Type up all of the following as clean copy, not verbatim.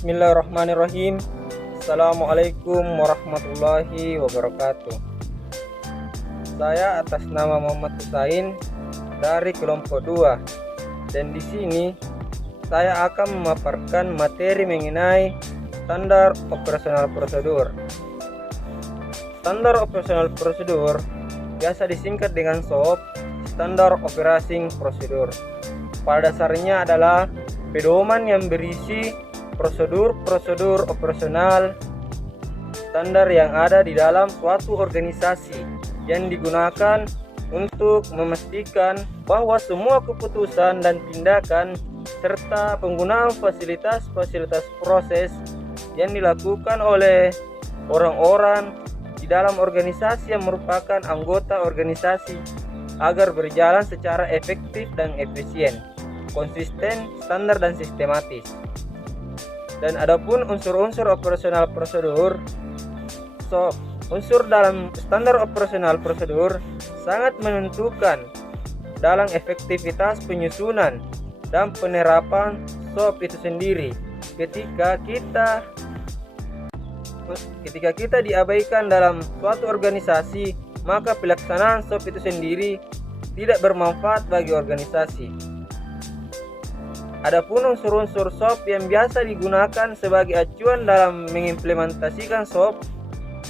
Bismillahirrahmanirrahim. Assalamualaikum warahmatullahi wabarakatuh. Saya atas nama Muhammad Husain dari kelompok 2, dan di sini saya akan memaparkan materi mengenai standar operasional prosedur. Standar operasional prosedur biasa disingkat dengan SOP, Standard Operating Procedure. Pada dasarnya adalah pedoman yang berisi prosedur-prosedur operasional standar yang ada di dalam suatu organisasi yang digunakan untuk memastikan bahwa semua keputusan dan tindakan serta penggunaan fasilitas-fasilitas proses yang dilakukan oleh orang-orang di dalam organisasi yang merupakan anggota organisasi agar berjalan secara efektif dan efisien, konsisten, standar, dan sistematis. Dan adapun unsur-unsur operasional prosedur, unsur dalam standar operasional prosedur sangat menentukan dalam efektivitas penyusunan dan penerapan SOP itu sendiri. Ketika kita diabaikan dalam suatu organisasi, maka pelaksanaan SOP itu sendiri tidak bermanfaat bagi organisasi. Adapun unsur-unsur SOP yang biasa digunakan sebagai acuan dalam mengimplementasikan SOP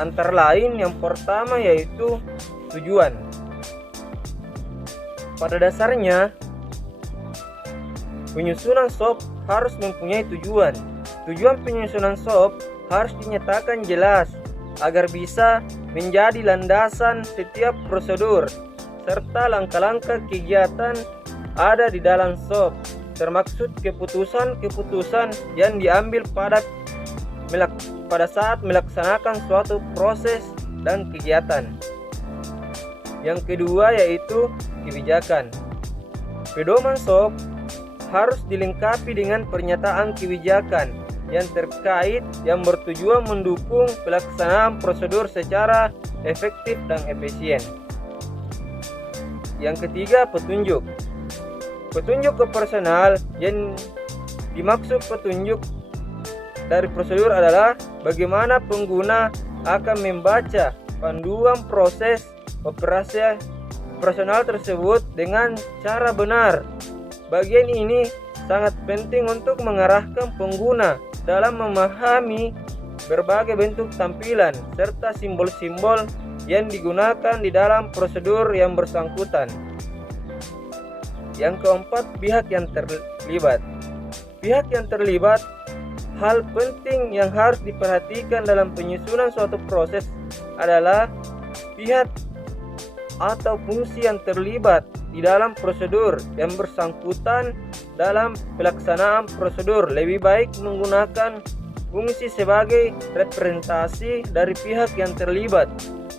antara lain yang pertama yaitu tujuan. Pada dasarnya, penyusunan SOP harus mempunyai tujuan. Tujuan penyusunan SOP harus dinyatakan jelas agar bisa menjadi landasan setiap prosedur serta langkah-langkah kegiatan ada di dalam SOP, termaksud keputusan-keputusan yang diambil pada saat melaksanakan suatu proses dan kegiatan. Yang kedua yaitu kebijakan. Pedoman SOP harus dilengkapi dengan pernyataan kebijakan yang terkait yang bertujuan mendukung pelaksanaan prosedur secara efektif dan efisien. Yang ketiga, petunjuk. Petunjuk operasional yang dimaksud petunjuk dari prosedur adalah bagaimana pengguna akan membaca panduan proses operasional tersebut dengan cara benar. Bagian ini sangat penting untuk mengarahkan pengguna dalam memahami berbagai bentuk tampilan serta simbol-simbol yang digunakan di dalam prosedur yang bersangkutan. Yang keempat, pihak yang terlibat. Pihak yang terlibat, hal penting yang harus diperhatikan dalam penyusunan suatu proses adalah pihak atau fungsi yang terlibat di dalam prosedur yang bersangkutan. Dalam pelaksanaan prosedur, lebih baik menggunakan fungsi sebagai representasi dari pihak yang terlibat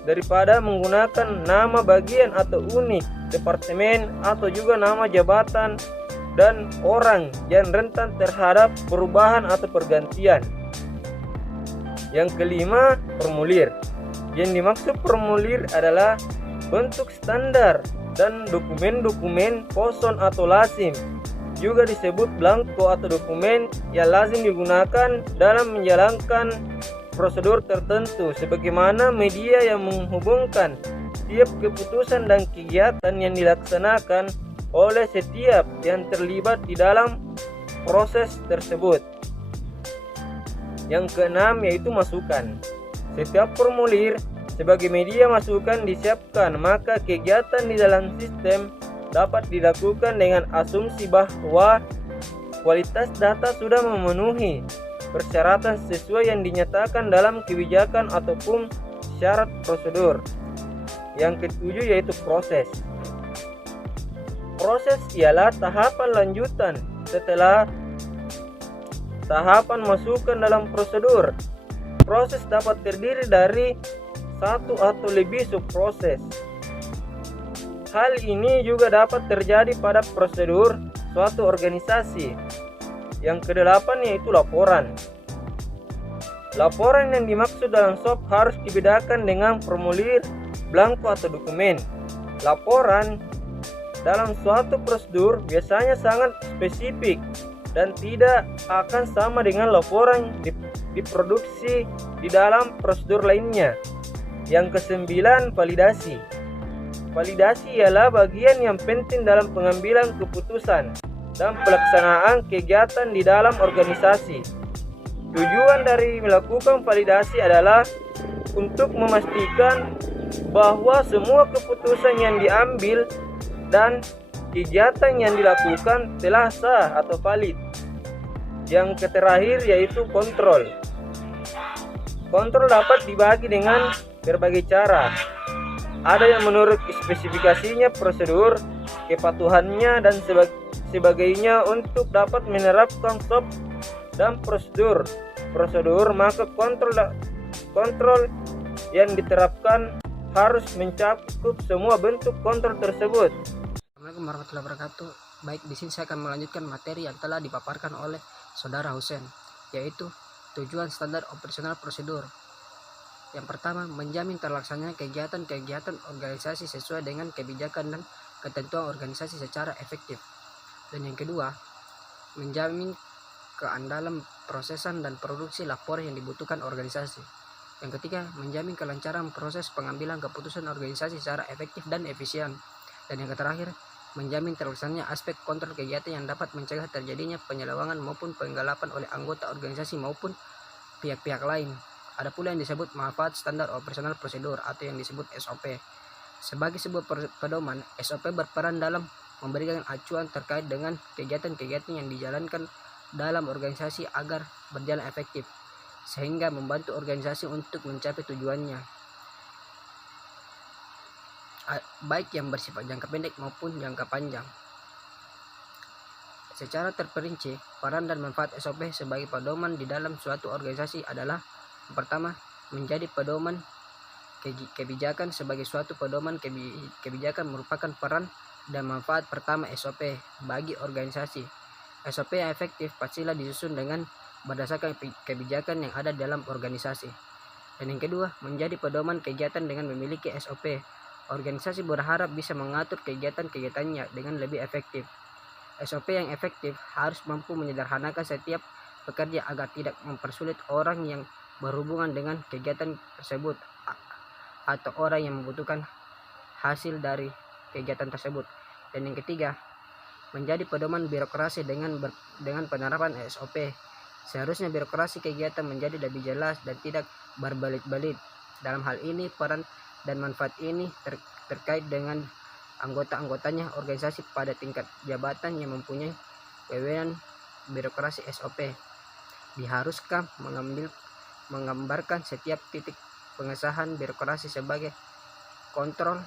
daripada menggunakan nama bagian atau unit, departemen, atau juga nama jabatan dan orang yang rentan terhadap perubahan atau pergantian. Yang kelima, formulir. Yang dimaksud formulir adalah bentuk standar dan dokumen-dokumen poson atau lazim, juga disebut blanko atau dokumen yang lazim digunakan dalam menjalankan prosedur tertentu, sebagaimana media yang menghubungkan setiap keputusan dan kegiatan yang dilaksanakan oleh setiap yang terlibat di dalam proses tersebut. Yang keenam yaitu masukan. Setiap formulir sebagai media masukan disiapkan, maka kegiatan di dalam sistem dapat dilakukan dengan asumsi bahwa kualitas data sudah memenuhi persyaratan sesuai yang dinyatakan dalam kebijakan ataupun syarat prosedur. Yang ketujuh yaitu proses. Proses ialah tahapan lanjutan setelah tahapan masukan dalam prosedur. Proses dapat terdiri dari satu atau lebih subproses. Hal ini juga dapat terjadi pada prosedur suatu organisasi. Yang kedelapan yaitu laporan. Laporan yang dimaksud dalam SOP harus dibedakan dengan formulir, blanko atau dokumen. Laporan dalam suatu prosedur biasanya sangat spesifik dan tidak akan sama dengan laporan diproduksi di dalam prosedur lainnya. Yang kesembilan, validasi. Validasi ialah bagian yang penting dalam pengambilan keputusan dan pelaksanaan kegiatan di dalam organisasi. Tujuan dari melakukan validasi adalah untuk memastikan bahwa semua keputusan yang diambil dan kegiatan yang dilakukan telah sah atau valid. Yang terakhir yaitu kontrol. Kontrol dapat dibagi dengan berbagai cara. Ada yang menurut spesifikasinya, prosedur, kepatuhannya, dan sebagainya. Untuk dapat menerapkan SOP dan prosedur, maka kontrol yang diterapkan harus mencakup semua bentuk kontrol tersebut. Assalamualaikum warahmatullahi wabarakatuh. Baik, di sini saya akan melanjutkan materi yang telah dipaparkan oleh Saudara Husein, yaitu tujuan standar operasional prosedur. Yang pertama, menjamin terlaksananya kegiatan-kegiatan organisasi sesuai dengan kebijakan dan ketentuan organisasi secara efektif. Dan yang kedua, menjamin keandalan prosesan dan produksi laporan yang dibutuhkan organisasi. Yang ketiga, menjamin kelancaran proses pengambilan keputusan organisasi secara efektif dan efisien. Dan yang terakhir, menjamin terlaksananya aspek kontrol kegiatan yang dapat mencegah terjadinya penyelewengan maupun penggelapan oleh anggota organisasi maupun pihak-pihak lain. Ada pula yang disebut manfaat standar operasional prosedur atau yang disebut SOP. Sebagai sebuah pedoman, SOP berperan dalam memberikan acuan terkait dengan kegiatan-kegiatan yang dijalankan dalam organisasi agar berjalan efektif, sehingga membantu organisasi untuk mencapai tujuannya, baik yang bersifat jangka pendek maupun jangka panjang. Secara terperinci, peran dan manfaat SOP sebagai pedoman di dalam suatu organisasi adalah: yang pertama, menjadi pedoman kebijakan. Sebagai suatu pedoman kebijakan merupakan peran dan manfaat pertama SOP bagi organisasi. SOP yang efektif pastilah disusun dengan berdasarkan kebijakan yang ada dalam organisasi. Dan yang kedua, menjadi pedoman kegiatan. Dengan memiliki SOP, organisasi berharap bisa mengatur kegiatan-kegiatannya dengan lebih efektif. SOP yang efektif harus mampu menyederhanakan setiap pekerja agar tidak mempersulit orang yang berhubungan dengan kegiatan tersebut atau orang yang membutuhkan hasil dari kegiatan tersebut. Dan yang ketiga, menjadi pedoman birokrasi. Dengan penerapan SOP, seharusnya birokrasi kegiatan menjadi lebih jelas dan tidak berbelit-belit. Dalam hal ini, peran dan manfaat ini terkait dengan anggota-anggotanya organisasi pada tingkat jabatan yang mempunyai wewenang birokrasi. SOP diharuskan menggambarkan setiap titik pengesahan birokrasi sebagai kontrol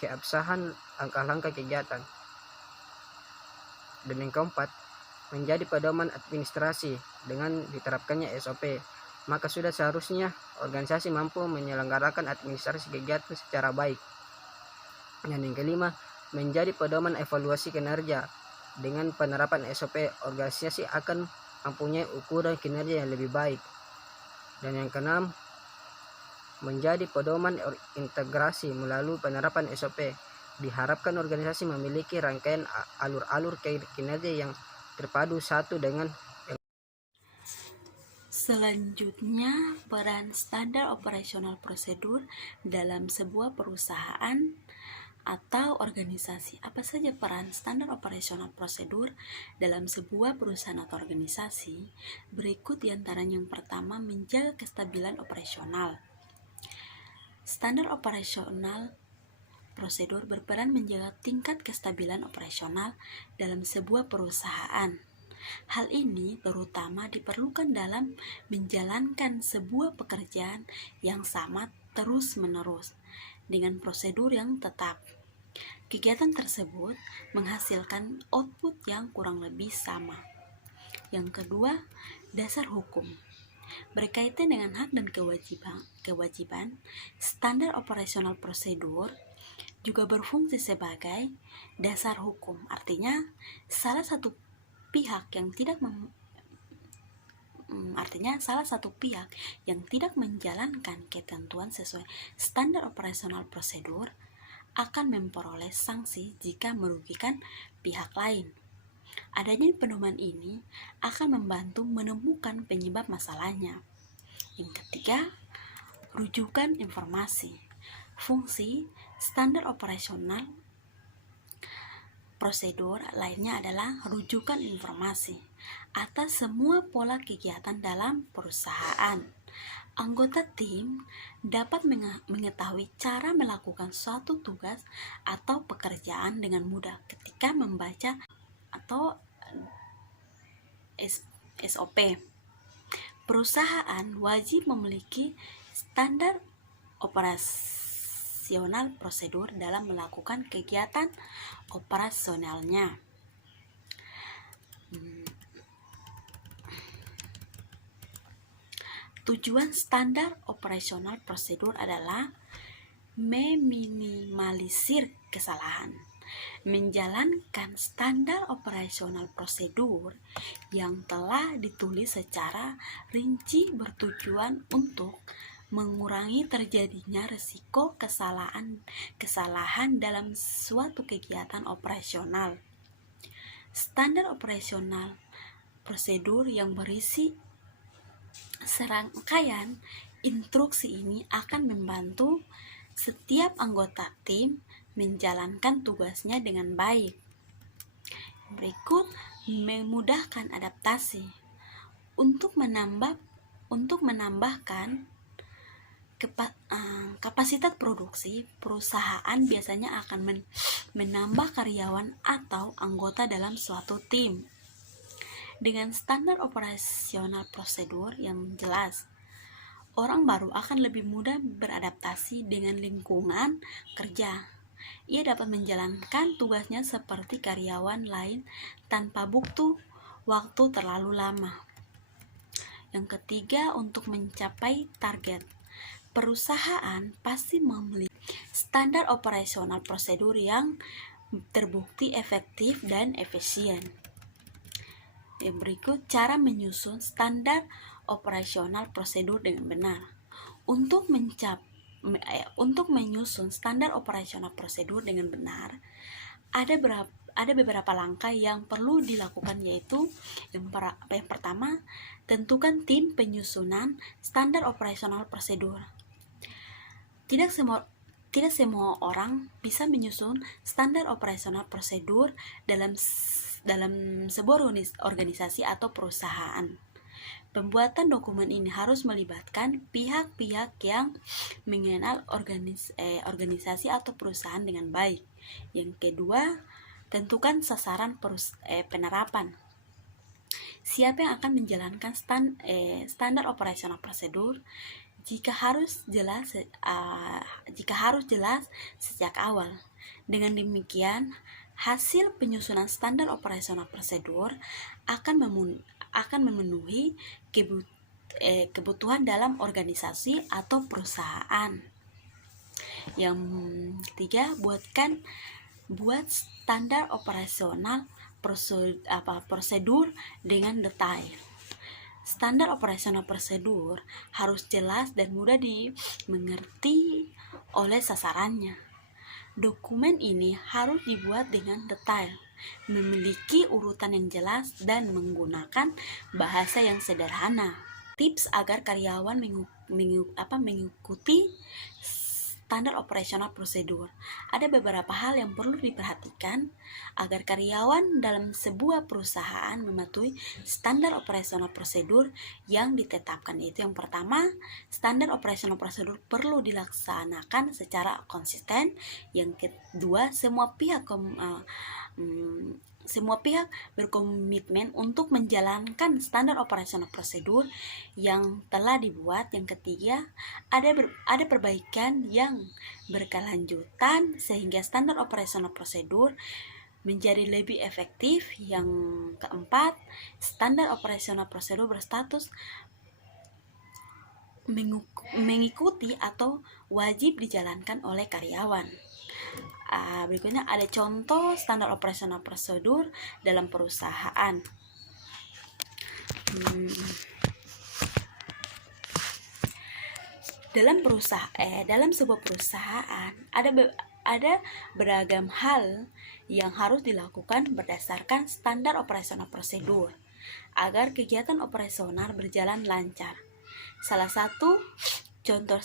keabsahan langkah-langkah kegiatan. Dan yang keempat, menjadi pedoman administrasi. Dengan diterapkannya SOP, maka sudah seharusnya organisasi mampu menyelenggarakan administrasi kegiatan secara baik. Dan yang kelima, menjadi pedoman evaluasi kinerja. Dengan penerapan SOP, organisasi akan mempunyai ukuran kinerja yang lebih baik. Dan yang keenam, menjadi pedoman integrasi. Melalui penerapan SOP, diharapkan organisasi memiliki rangkaian alur-alur kinerja yang terpadu satu dengan yang. Selanjutnya, peran standar operasional prosedur dalam sebuah perusahaan atau organisasi. Apa saja peran standar operasional prosedur dalam sebuah perusahaan atau organisasi? Berikut diantaranya. Yang pertama, menjaga kestabilan operasional. Standar operasional prosedur berperan menjaga tingkat kestabilan operasional dalam sebuah perusahaan. Hal ini terutama diperlukan dalam menjalankan sebuah pekerjaan yang sama terus-menerus dengan prosedur yang tetap. Kegiatan tersebut menghasilkan output yang kurang lebih sama. Yang kedua, dasar hukum. Berkaitan dengan hak dan kewajiban, standar operasional prosedur juga berfungsi sebagai dasar hukum. Artinya, salah satu pihak yang tidak menjalankan ketentuan sesuai standar operasional prosedur akan memperoleh sanksi jika merugikan pihak lain. Adanya pedoman ini akan membantu menemukan penyebab masalahnya. Yang ketiga, rujukan informasi. Fungsi standar operasional prosedur lainnya adalah rujukan informasi atas semua pola kegiatan dalam perusahaan. Anggota tim dapat mengetahui cara melakukan suatu tugas atau pekerjaan dengan mudah ketika membaca atau SOP. Perusahaan wajib memiliki standar operasional prosedur dalam melakukan kegiatan operasionalnya. Tujuan standar operasional prosedur adalah meminimalisir kesalahan. Menjalankan standar operasional prosedur yang telah ditulis secara rinci bertujuan untuk mengurangi terjadinya risiko kesalahan dalam suatu kegiatan operasional. Standar operasional prosedur yang berisi serangkaian instruksi ini akan membantu setiap anggota tim menjalankan tugasnya dengan baik. Berikut memudahkan adaptasi. Untuk menambahkan kapasitas produksi, perusahaan biasanya akan menambah karyawan atau anggota dalam suatu tim. Dengan standar operasional prosedur yang jelas, orang baru akan lebih mudah beradaptasi dengan lingkungan kerja. Ia dapat menjalankan tugasnya seperti karyawan lain tanpa butuh waktu terlalu lama. Yang ketiga, untuk mencapai target, perusahaan pasti memiliki standar operasional prosedur yang terbukti efektif dan efisien. Yang berikut cara menyusun standar operasional prosedur dengan benar. Untuk menyusun standar operasional prosedur dengan benar, ada beberapa langkah yang perlu dilakukan, yaitu yang pertama, tentukan tim penyusunan standar operasional prosedur. Tidak semua orang bisa menyusun standar operasional prosedur dalam sebuah organisasi atau perusahaan. Pembuatan dokumen ini harus melibatkan pihak-pihak yang mengenal organisasi atau perusahaan dengan baik. Yang kedua, tentukan sasaran penerapan. Siapa yang akan menjalankan standar operasional prosedur? Jika harus jelas sejak awal. Dengan demikian, hasil penyusunan standar operasional prosedur akan memenuhi kebutuhan dalam organisasi atau perusahaan. Yang ketiga, buat standar operasional prosedur dengan detail. Standar operasional prosedur harus jelas dan mudah dimengerti oleh sasarannya. Dokumen ini harus dibuat dengan detail, memiliki urutan yang jelas, dan menggunakan bahasa yang sederhana. Tips agar karyawan mengikuti standar operasional prosedur. Ada beberapa hal yang perlu diperhatikan agar karyawan dalam sebuah perusahaan mematuhi standar operasional prosedur yang ditetapkan. Yaitu yang pertama, standar operasional prosedur perlu dilaksanakan secara konsisten. Yang kedua, semua pihak berkomitmen untuk menjalankan standar operasional prosedur yang telah dibuat. Yang ketiga, ada perbaikan yang berkelanjutan sehingga standar operasional prosedur menjadi lebih efektif. Yang keempat, standar operasional prosedur berstatus mengikuti atau wajib dijalankan oleh karyawan. Berikutnya ada contoh standar operasional prosedur dalam perusahaan. Dalam sebuah perusahaan ada beragam hal yang harus dilakukan berdasarkan standar operasional prosedur agar kegiatan operasional berjalan lancar. Salah satu contoh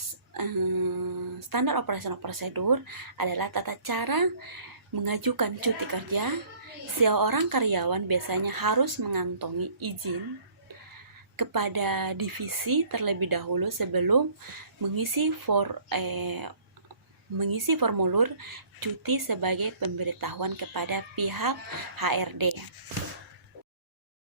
standar operasional prosedur adalah tata cara mengajukan cuti kerja. Seorang karyawan biasanya harus mengantongi izin kepada divisi terlebih dahulu sebelum mengisi formulir cuti sebagai pemberitahuan kepada pihak HRD.